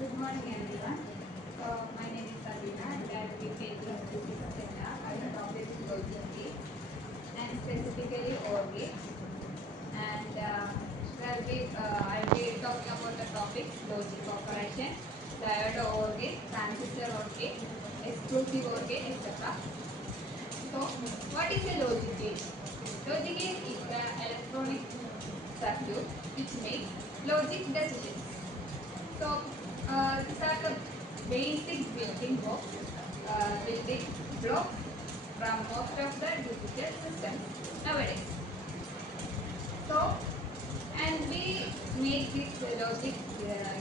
Good morning, everyone. So, my name is Adena and I will be taking physics seminar as a topic logic gates and specifically OR gates. And I'll be talking about the topics logic operation, diode OR gate, transistor OR gate, exclusive OR gate, etc. So, what is a logic gate? Logic gate is the electronic circuit which makes logic decisions. So, these are the basic building blocks from most of the digital systems nowadays. So, and we make this logic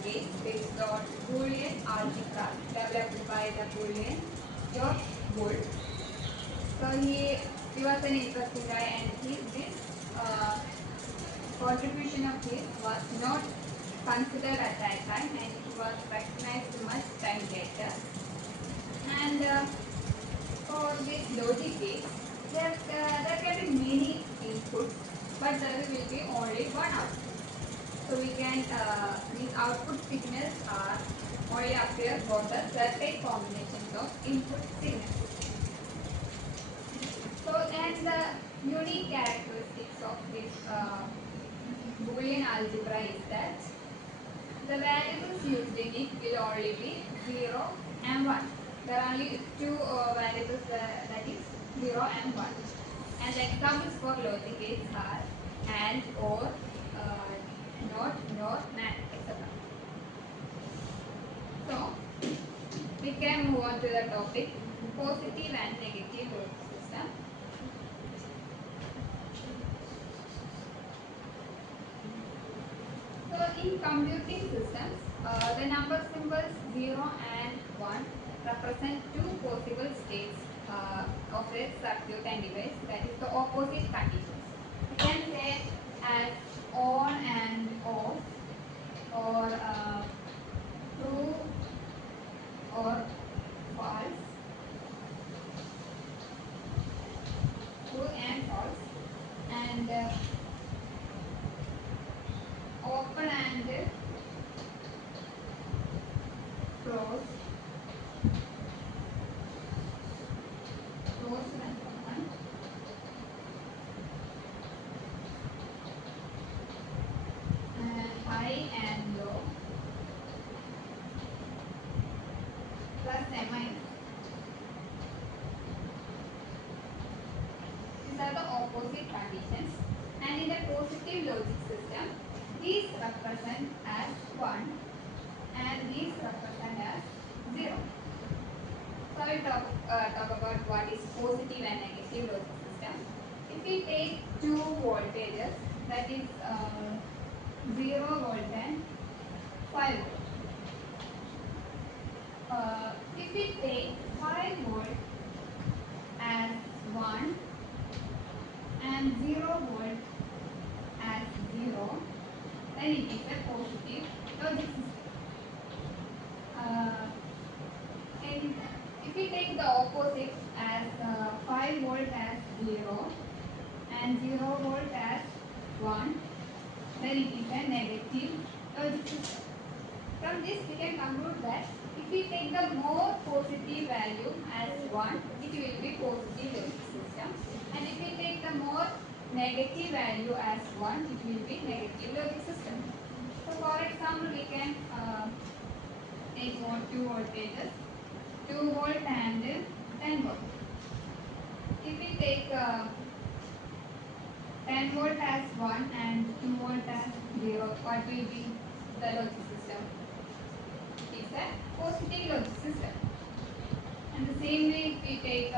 gates based on Boolean algebra developed by the Boolean George Gould. So he was an interesting guy, and this contribution of his was not considered at that time, and it was recognized much time later. And for this logic gate, there can be many inputs, but there will be only one output. So we can these output signals are only appear for the certain combinations of input signals. So and the unique characteristics of this Boolean algebra is that the variables used in it will only be 0 and 1. There are only two variables that is 0 and 1. And the examples for logic gates are and, or, not, nor, and, etc. So, we can move on to the topic positive and negative logic system. So, in computing systems, the number symbols 0 and 1 represent two possible states of a circuit and device, that is the opposite conditions. We can say as on and off, or true or false, true and false, and open and close, close and open, and high and low, plus and minus. These are the opposite conditions, and in the positive logic system, these represent as 1 and these represent as 0. So I will talk about what is positive and negative logic system. If we take two voltages, that is 0 volt and 5 volt. If we take 5 volt as 1 and 0 volt as 0, then it is a positive logic system. And if we take the opposite as 5 volt as 0 and 0 volt as 1, then it is a negative logic system. From this we can conclude that if we take the more positive value as 1, it will be positive logic system, and if we take the more negative value as 1, it will be negative logic system. So for example, we can take two voltages, 2 volt and 10 volt. If we take 10 volt as 1 and 2 volt as 0, what will be the logic system? It's a positive logic system. And the same way, if we take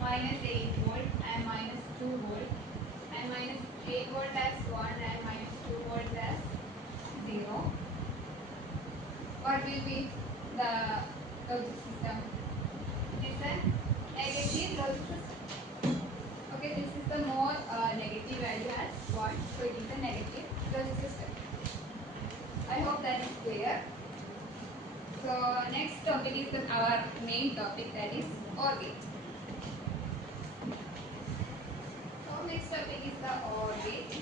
minus 8 volt and minus 2 volt, and minus 8 volt as 1 and minus 2 volt as 0, what will be the logic system? It is a negative logic system. Okay, this is the more negative value as 1, so it is a negative logic system. I hope that is clear. So next topic is our main topic, that is OR gate. So next topic is the OR gate,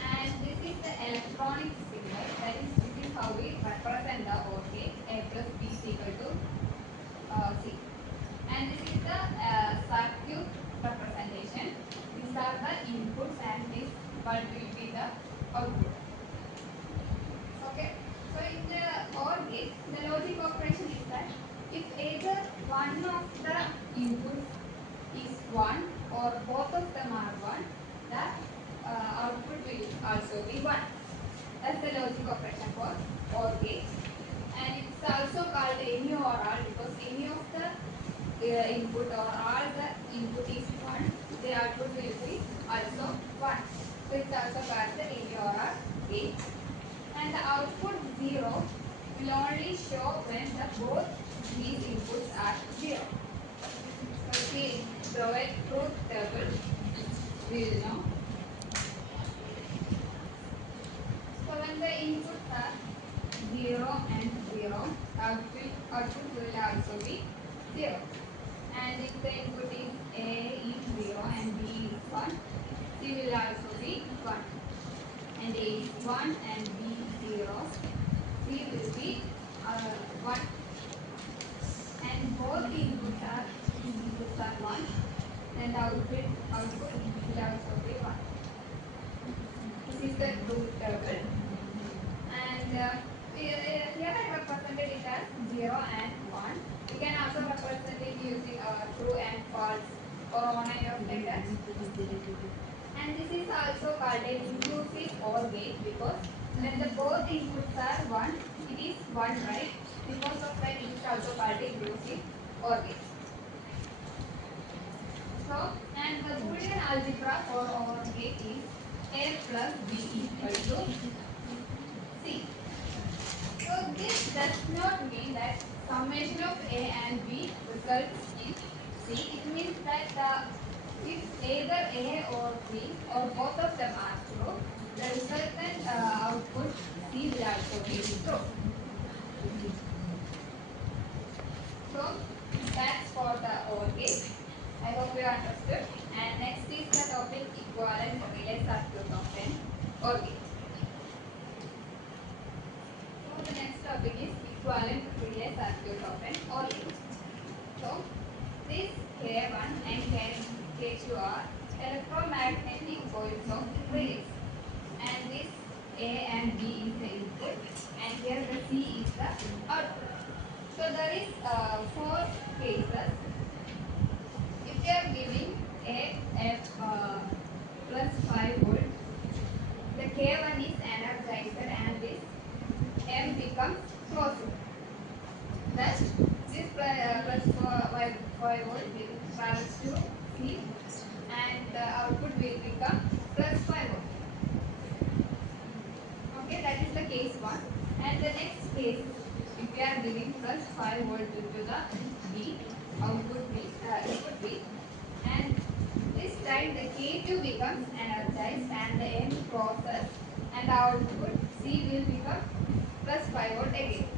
and this is the electronic signal, that is this is how we represent the OR If either one of the inputs is 1 or both of them are 1, the output will also be 1. That's the logic operation for OR gate. And it's also called any or all because any of the input or all the input is 1, the output will be also 1. So it's also called the any or all gate. And the output 0 will only show when the both these inputs are 0. So if we draw a truth table, we will know. So when the inputs are 0 and 0, output will also be 0. And if the input is A is 0 and B is 1, C will also be 1. And A is 1 and B is 0, C will be 1. And both inputs are 1, then the output will also be 1. This is the truth table. And here I represented it as 0 and 1. We can also represent it using true and false or on and off like that. And this is also called an inclusive OR gate because when the both inputs are 1, it is 1, right? Because of that it is also called inclusive OR gate. So, and the Boolean algebra for OR gate is A plus B equal to C. So this does not mean that summation of A and B results in C. It means that if either A or B or both of them are true, the resultant output C will also be true. So that's for the OR gate. I hope you understood. And next is the topic equivalent relay circuit of an OR gate. So the next topic is equivalent relay circuit of an OR gate. So this K1 and K2 are electromagnetic coils of relays. And this A and B is the input and here the C is the output. So there is 4 cases. If you are giving A F plus 5 volt, the K1 is energized and this M becomes closed. Thus, this plus 5 volt will travels to C and the output will become plus 5 volt. Okay, that is the case 1. And the next case, if we are giving plus 5 volt to the B, input B, and this time the K2 becomes energized and the N crosses and the output C will become plus 5 volt again.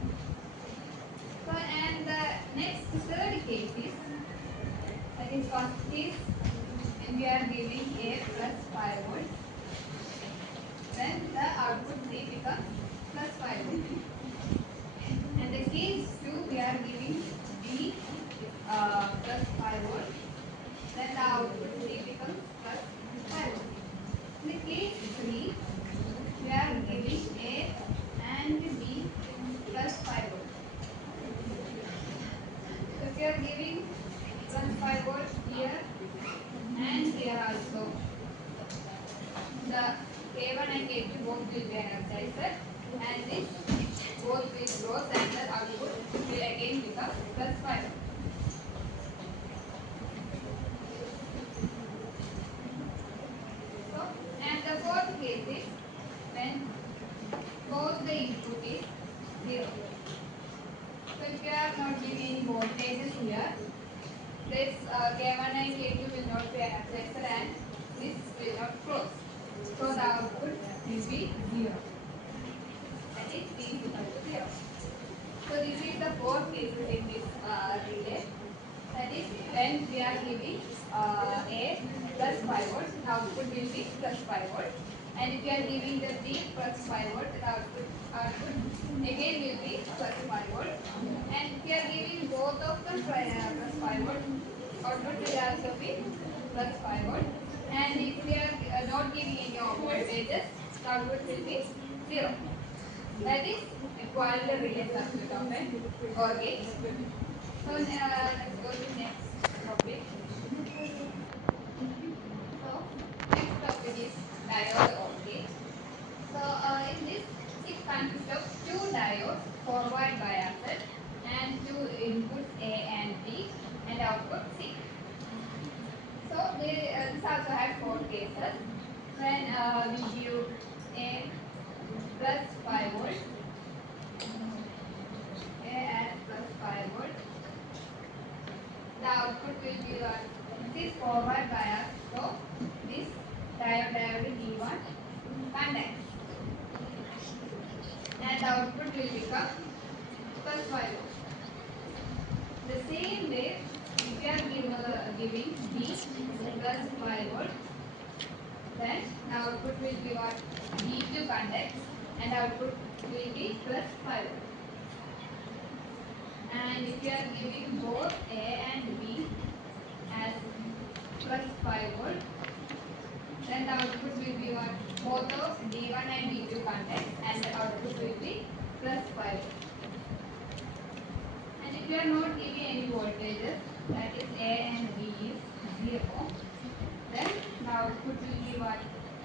So and the next third case is, that is first is when we are giving A plus 5 volt, then the output C becomes plus 5 volt. And the case 2 we are giving B plus 5 volt, then the output C becomes plus 5 volt. In the case 3 we are giving A and B plus 5 volt. So if you are giving plus 5 volt here and here also, the K1 and K2 both will be energized and this both will close and the output will again become plus 5 volt. So, and the fourth case is when both the input is 0. So if you are not giving any voltages here, this K1 and K2 will not be energized and this will not close. So the output will be 0. That is B is equal to 0. So this is the four cases in this relay. That is when we are giving A plus 5 volt, the output will be plus 5 volt. And if you are giving the B plus 5 volt, the output again will be plus 5 volt. And if you are giving both of them plus 5 volt, output will also be plus 5 volt. And if we are not giving any voltages, the output will be 0. That is equivalent relay circuit of an OR gate. So let's go to next topic. So next topic is diode OR. So in this, it consists of two diodes forward biased and two inputs A and B and output C. So this also has four cases. When we give A plus 5 volt, A at plus 5 volt, the output will be what? This is forward bias. So this diode D1 conducts and the output will become plus 5 volt. The same way, if you are giving B plus 5 volt, then the output will be what? B2 conducts and output will be plus 5 volt. And if you are giving both A and B as plus 5 volt, then the output will be what? Both of D1 and D2 conducts and the output will be plus 5 volt. And if you are not giving any voltages, that is A and B is 0, then the output will be what?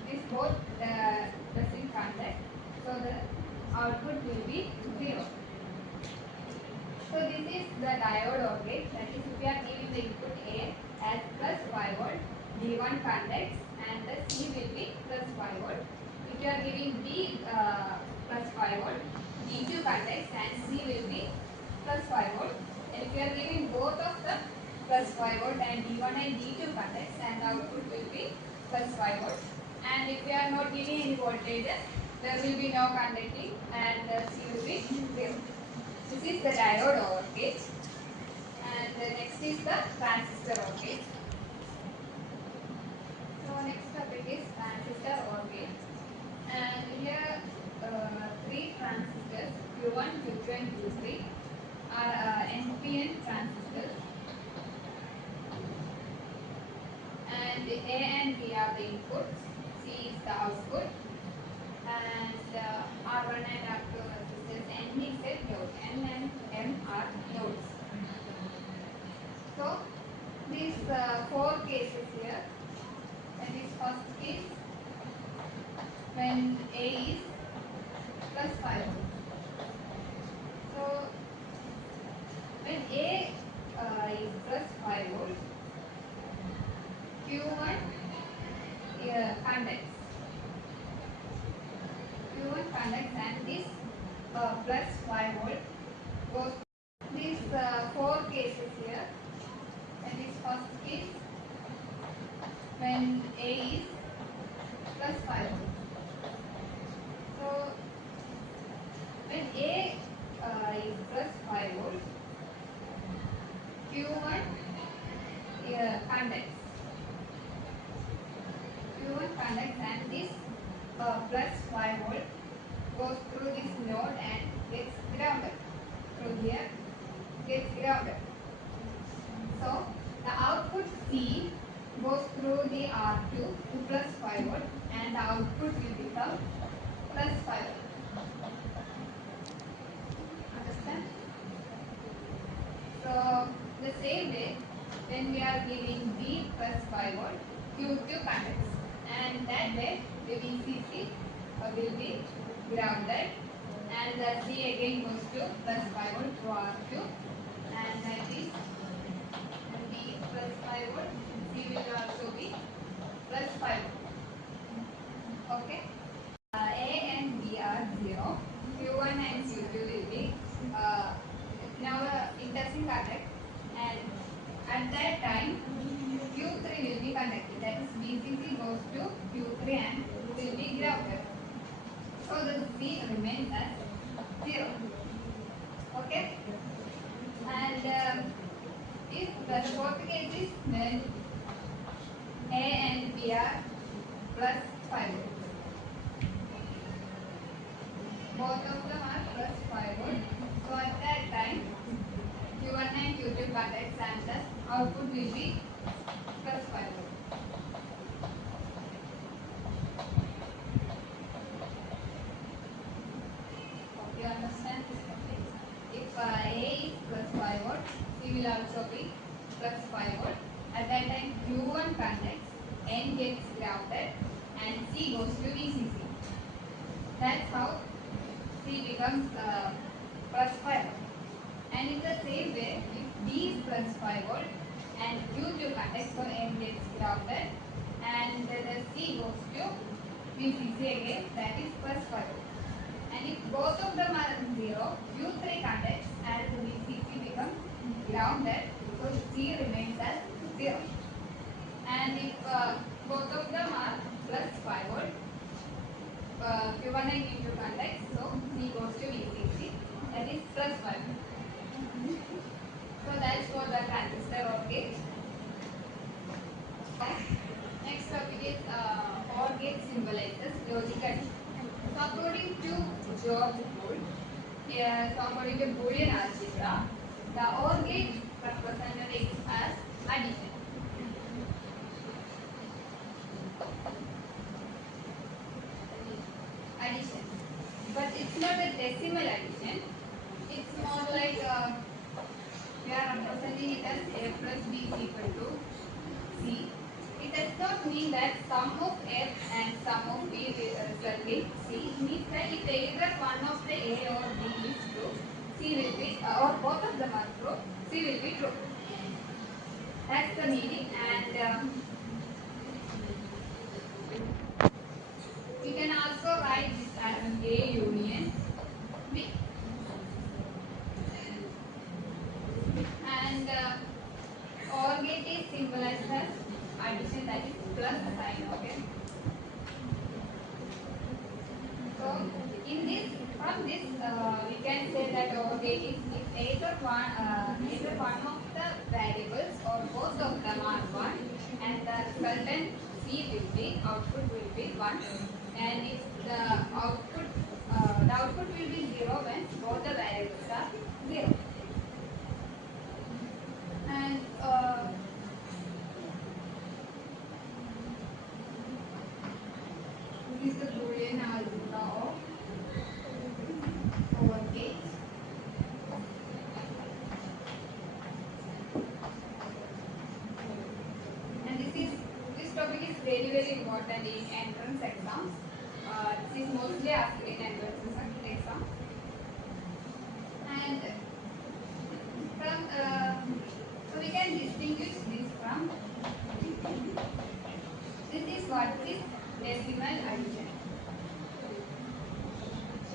This both doesn't contact, so the output will be 0. So this is the diode OR gate. That is, if we are giving the input A as plus 5 volt, D1 contacts and the C will be plus 5 volt. If you are giving B plus 5 volt, D2 contacts and C will be plus 5 volt. And if you are giving both of them plus 5 volt and D1 and D2 contacts, and the output will be plus 5 volt. And if you are not giving any voltages, there will be no conducting and the C will be 0. This is the diode OR gate. And the next is the transistor OR gate. So next topic is transistor OR gate. And here three transistors Q1, Q2 and Q3 are NPN transistors, and A and B are the inputs, C is the output, and R1 and R2 resistors, N is a node, N and M are nodes. So these four cases here. That is first case when A is plus 5 volt. So when A is plus 5 volt, Q1 conducts. Q1 conducts and this plus 5 volt goes these four cases here. That is first case when A is plus 5 volt. So when A is plus 5 volt, Q1 conducts. Q1 conducts and this plus 5 volt goes through this node and gets grounded. Through here gets grounded. So the output C goes through the R2 to plus 5 volt and the output will become plus 5 volt. Understand? So the same way, when we are giving B plus 5 volt, Q2 conducts, and that way the VCC will be grounded, and the C again goes to plus 5 volt to R2, and that is when B is plus 5 volt, C will also be plus 5 volt. Okay. A and B are 0. Q1 and Q2 will be now interesting conduct, and at that time Q3 will be conducted. That is VCC goes to Q3 and will be grounded. So the C remains as 0. Okay. And if the fourth case is when A and B are plus 5 volt. Both of them are plus 5 volt. So at that time Q1 and Q2 contacts and the output will be plus 5 volt. Hope you understand this topic. If A is plus 5 volt, C will also be plus 5 volt. At that time Q1 conducts, N gets grounded and C goes to VCC. That's how C becomes plus 5 volt. And in the same way, if B is plus 5 volt and Q2 conducts, so N gets grounded and the C goes to VCC again, that is plus 5 volt. And if both of them are 0, Q3 conducts and VCC becomes grounded, so C remains as 0. And if both of them are plus 5 volt, Q1 and Q2 conducts, so C goes to VCC, that is plus 5 volt. So that's for the transistor or gate. Next topic is OR gate symbolizes logic addition. So according to George Boole, so according to Boolean algebra, the OR gate represented as addition. Addition, but it's not a decimal addition. It's more like we are representing it as A plus B is equal to C. It does not mean that sum of F and sum of B will result in C. It means that if either one of the A or B is true, C will be, or both of them are true, C will be true. That's the meaning. And we can also write this as A union B. And OR gate is symbolized as addition, that is plus sign. Okay. So in this, from this, we can say that OR gate is if either one of the variables or both of them are 1, and the resultant C will be, output will be 1, and if the output will be 0 when both the variables are 0. And this is the Boolean algebra of OR gate. And this topic is very important in entrance exams. This is mostly asked in entrance exam. And from so we can distinguish this from this is what is decimal addition.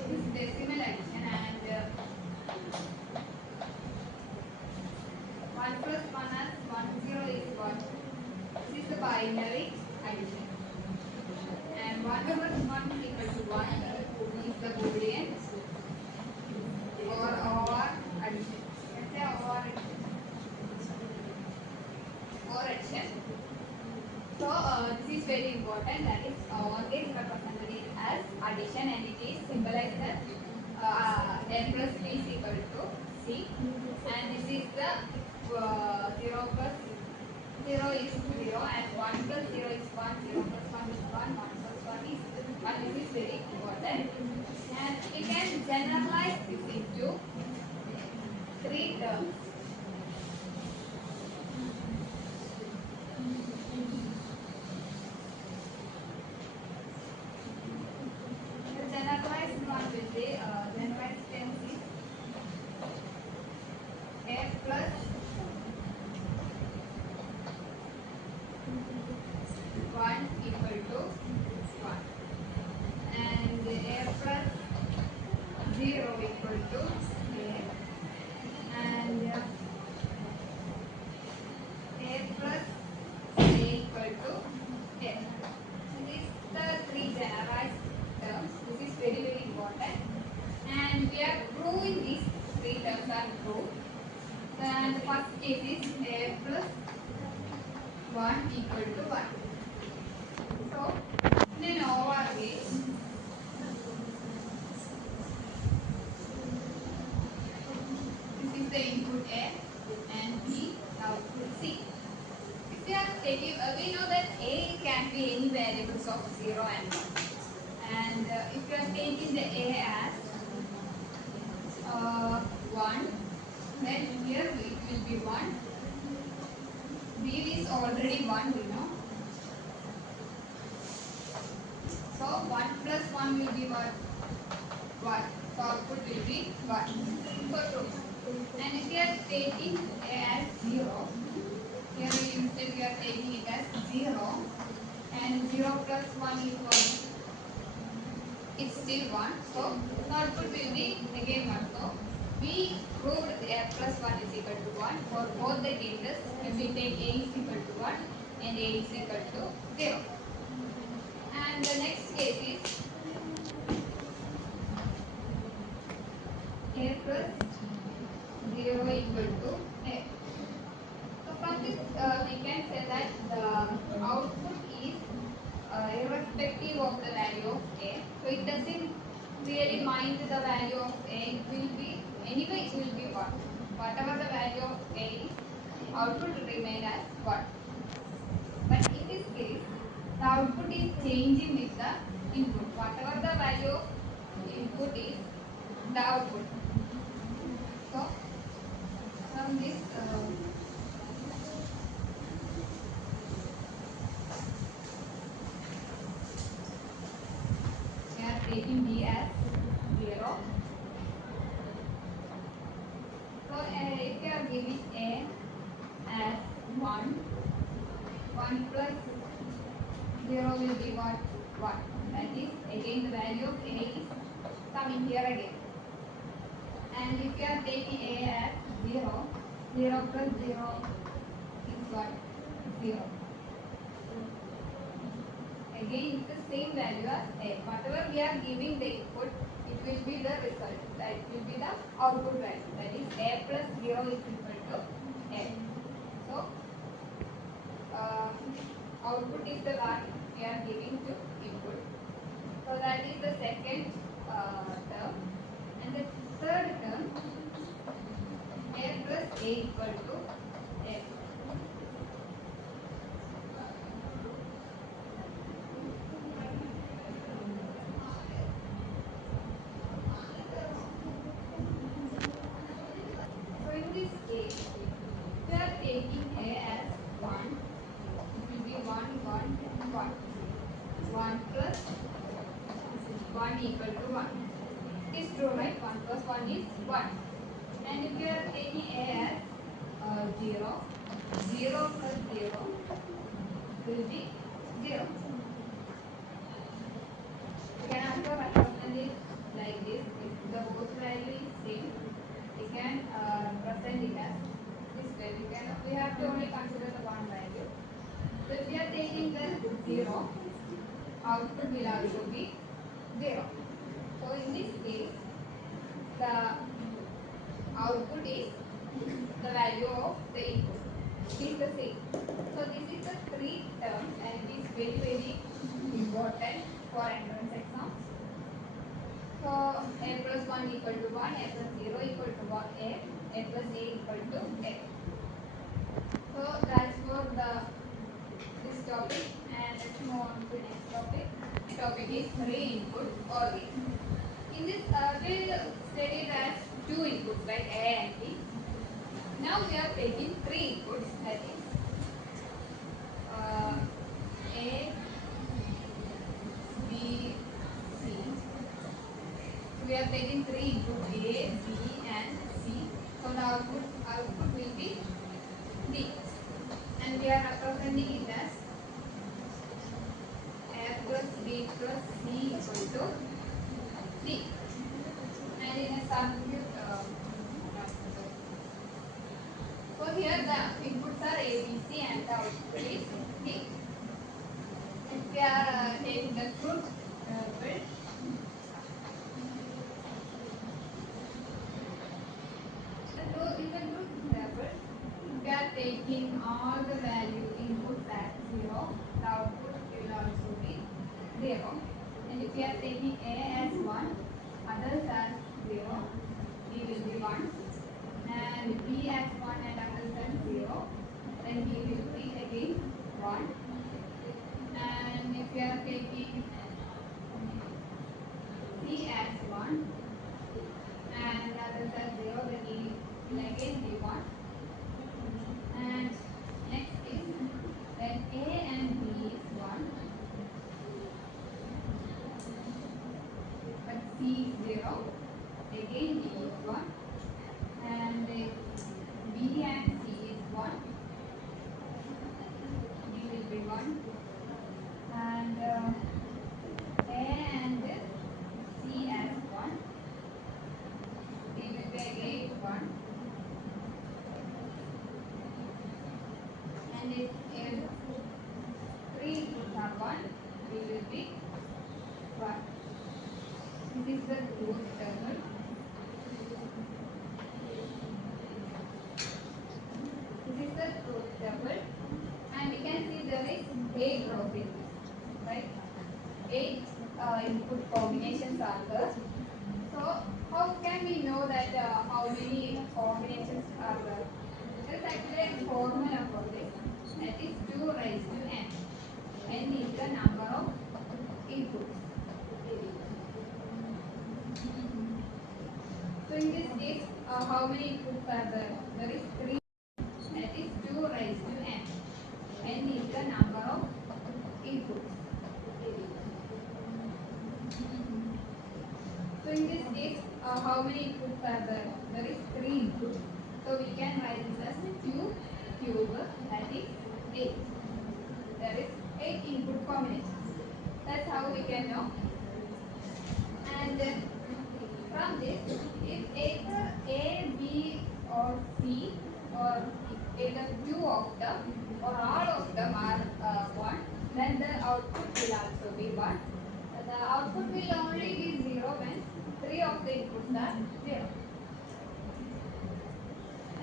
This is decimal addition, and 1 plus 1 as 1 0 is what? This is the binary addition. And 1 plus 1 is equal to 1 is the Boolean or addition. Let's say or addition. So this is very important, that is OR gate represented as addition, and it is symbolized as N plus B is equal to C, and this is the 0 plus 0 is 0 and 1 plus 0 is 1, 0 plus 1 is 1, 1 plus 1 is 1. This is very important, and we can generalize this into 3 terms. Generalized one will be generalized tense is A plus 1 equal to 1, and A plus 0 equal to A, and A plus A equal to A. These are the 3 generalized terms. This is very important, and we are proving these 3 terms are true. Then the first case is A plus 1 equal to 1. So in an OR gate, this is the input A and B, the output C. If we are taking, we know that A can be any variables of 0 and 1. And if you are taking the A as 1, then here it will be 1, already 1, we know. So 1 plus 1 will be what? 1. So output will be 1. So true. And if you are taking A as 0, here instead we are taking it as 0, and 0 plus 1 is what? It's still 1. So the output will be again 1. So we proved A plus 1 is equal to 1 for both the cases when we take A is equal to 1 and A is equal to 0. And the next case is A plus 0 equal to A. So from this we can say that the output is irrespective of the value of A. So it doesn't really mind the value of A. It will be, anyway it will be 1. Whatever the value of A is, output will remain as 1. But in this case, the output is changing with the input. Whatever the value of input is, the output. So from this we are taking B as 0. So if you are giving A as 1, 1 plus 0 will be what? 1. That is, again the value of A is coming here again. And if you are taking A as 0, 0 plus 0 is what? 0. Again it's the same value as A. Whatever we are giving the input, it will be the result. That will be the output value. That is, A plus 0 is equal to A. So output is the one we are giving to input. So that is the second term. And the third term, A plus A equal to A. So in this case, we are taking A as 1. It will be 1, 1, 1. 1 plus 1 equal to 1. It is true, right? 1 plus 1 is 1. And if you are taking A as 0, 0 plus 0 will be 0. You can also represent it like this. If the both value is same, we can represent it as this way. We have to only consider the one value. So if we are taking the 0, output will also be 0. So in this case, the output is the value of the input. It is the same. So this is the three terms, and it is very, very important for entrance exams. So A plus 1 equal to 1, A plus 0 equal to 1, A plus A equal to A. So that's for this topic, and let's move on to the next topic. The topic is re-input or read. In this, we'll study that two inputs like A and B. Now we are taking three inputs, that is A, B, C. So we are taking three inputs A, B and C. So the output will be B. And we are representing it as A plus B plus C equal to D. And in a circuit, so here the inputs are A, B, C and the output is D. If we are taking the truth table, in the truth table, we are taking all the value inputs as 0, the output will also be 0. And if we are taking A as 1, others as 0, D will be 1. And B as 1 and others as 0, then D will be again 1. And if we are taking C as 1 and others as 0, then D will again be 1. And next is how many combinations are there. There is actually a formula for this. That is 2 raised to n. N is the number of inputs. So in this case, how many inputs are there? There is 3. That is 2 raised to n. N is the number of inputs. So in this case, how many inputs are there? There is 3 inputs. So we can write this as 2 cube, that is 8. There is 8 input combinations. That's how we can know. And from this, if either A, B or C, or if either 2 of them or all of them are 1, then the output will also be 1. The output will only be 0 when 3 of the inputs are 0.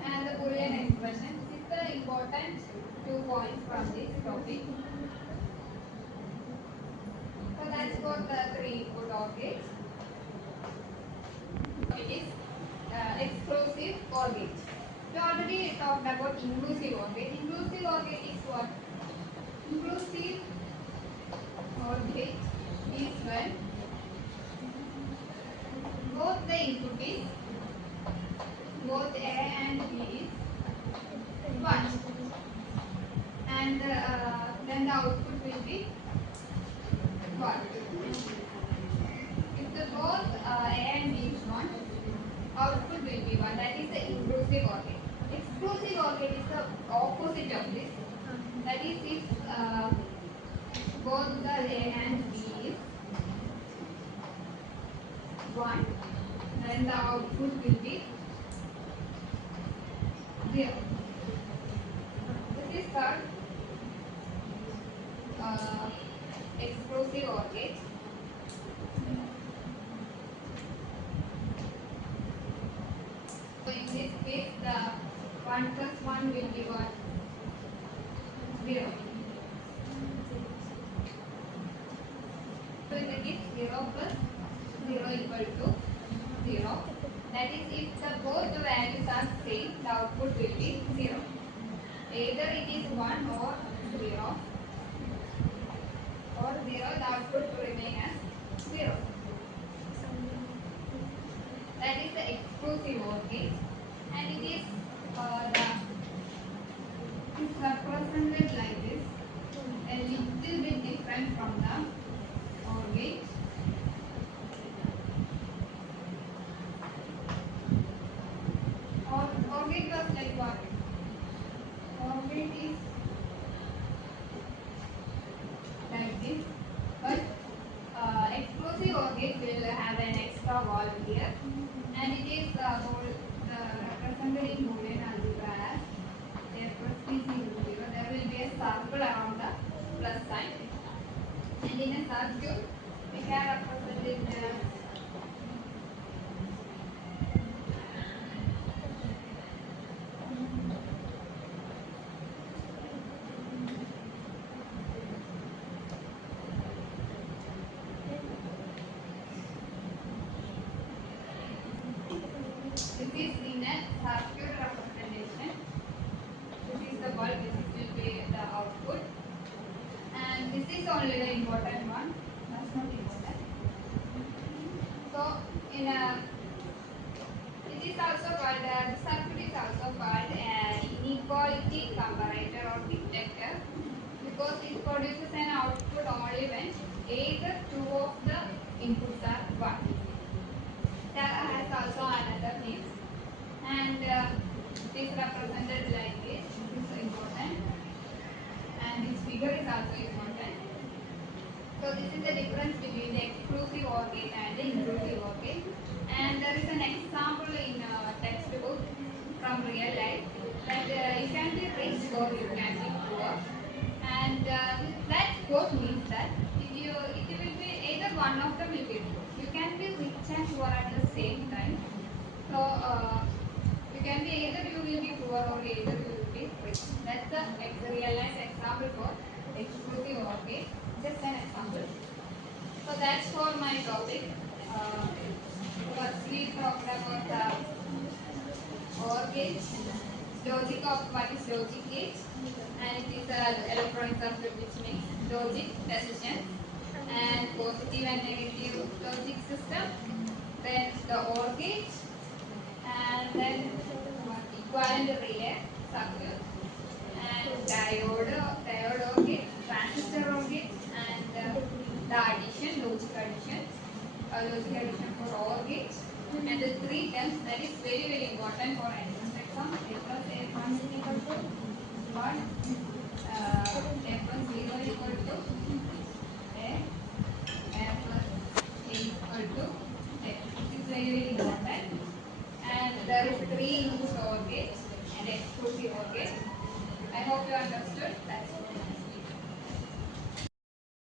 And the Boolean expression, this is the important 2 points from this topic. So that's for the 3 input OR gate. It is exclusive OR gate. We already talked about inclusive OR gate. Inclusive OR gate is what? Inclusive OR gate is when both the input is both A and B is 1, and then the output will be 1. If the both A and B is 1, output will be 1. That is the inclusive OR gate. Exclusive OR gate is the opposite of this. That is if both the A and B is 1, then the output will be 0. This is called exclusive OR gate. So in this case, the 1 plus 1 will be what? 0. So in the case 0 plus 0 equal to 0. That is, if the both the values are same, the output will be 0. Either it is 1 or 0, the output will remain as 0. That is the exclusive OR gate, and it is represented like this, a little bit different from the OR gate. OR gate was like what? OR gate is like this, but exclusive OR gate will have an extra wall here, and it is represented in Boolean algebra as A plus B is equal to 0. There will be a circle around the plus sign, and in a circle we can represent it as this is in a circular representation. This is the bulb, this will be the output, and this is only the important one. That's not important. So in a, it is also called the circuit is also called inequality comparator or detector, because it produces an output only when either 2 of the inputs are 1. That has also another name, and it is represented like this. This is important, and this figure is also important. So this is the difference between the exclusive OR gate and the inclusive OR gate. And there is an example in textbook from real life that you can be rich or you can be poor. And that quote means that it will be either one of them will be true. You can be rich and poor at the same time. So you can be either you will be poor or either you will be rich. That's the real life example for exclusive OR gate. Just an example. So that's for my topic. First we talked about the gate. Logic of what is logic gate? And it is the electronic circuit which makes logic decision. And positive and negative logic system. Then the OR gate. And then equivalent relay circuit. And diode OR gate, transistor OR gate, and the addition, logic addition for OR gate. And the three terms that is very important for entrance exam. A plus A1 is equal to what? A plus B1 equal to A plus A equal to A. This is very important. And there is three loose OR gates and exclusive OR gates. I hope you understood.